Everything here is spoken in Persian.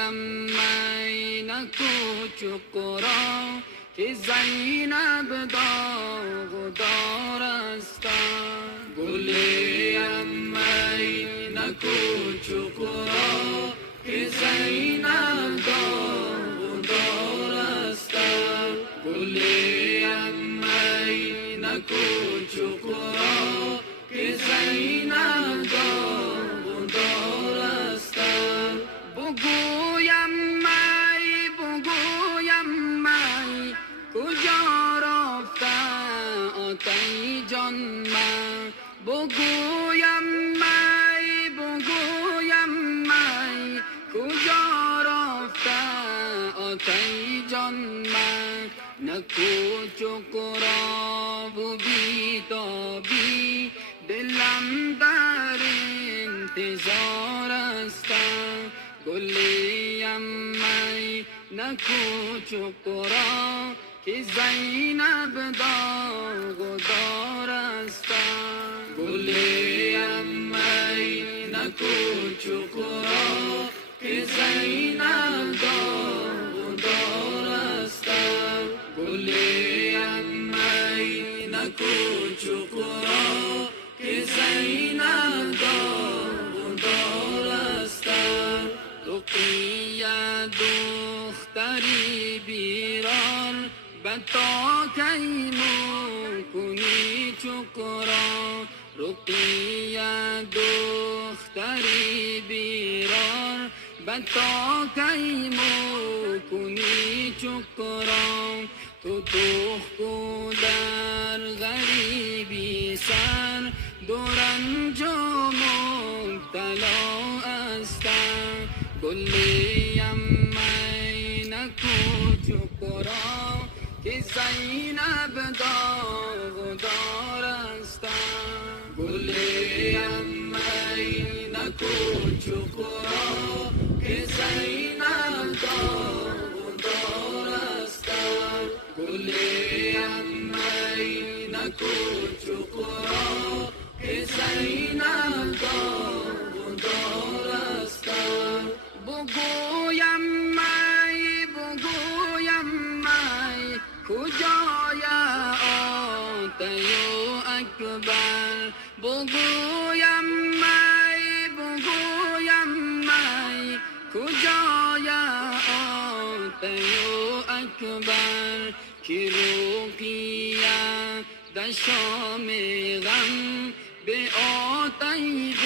گلیم می نکو چقرا که زینب داغدار است. گلیم می نکو چقرا که زینب داغدار است. گلیم می نکو چقرا که زینب داغدار است. بگویم می کجا رفته آتش جان من. بگویم می کجا رفته آتش جان من. نکو چقرا و بیتابی دلم در انتظار است. گلیم می نکو چقرا که زینب داغدار است. گلیم می نکو چقرا که زینب داغدار است. گلیم می نکو چقرا که زینب داغدار است. رقیه دختری بیرار بتا کی کنی چقرا. رقیه دختری بیرار بتا کی کنی چقرا. تو دخ در غریبی سر دورنج و مبتلا است. گلیم می نکو چقرا که زینب داغدار است. گلیم می نکو چقرا که زینب داغدار است. گلیم می نکو چقرا که زینب داغدار است. بگویم می کجای آتش اکبر. بگویم می کجای آتش اکبر. که رقیه در شام غم به آتش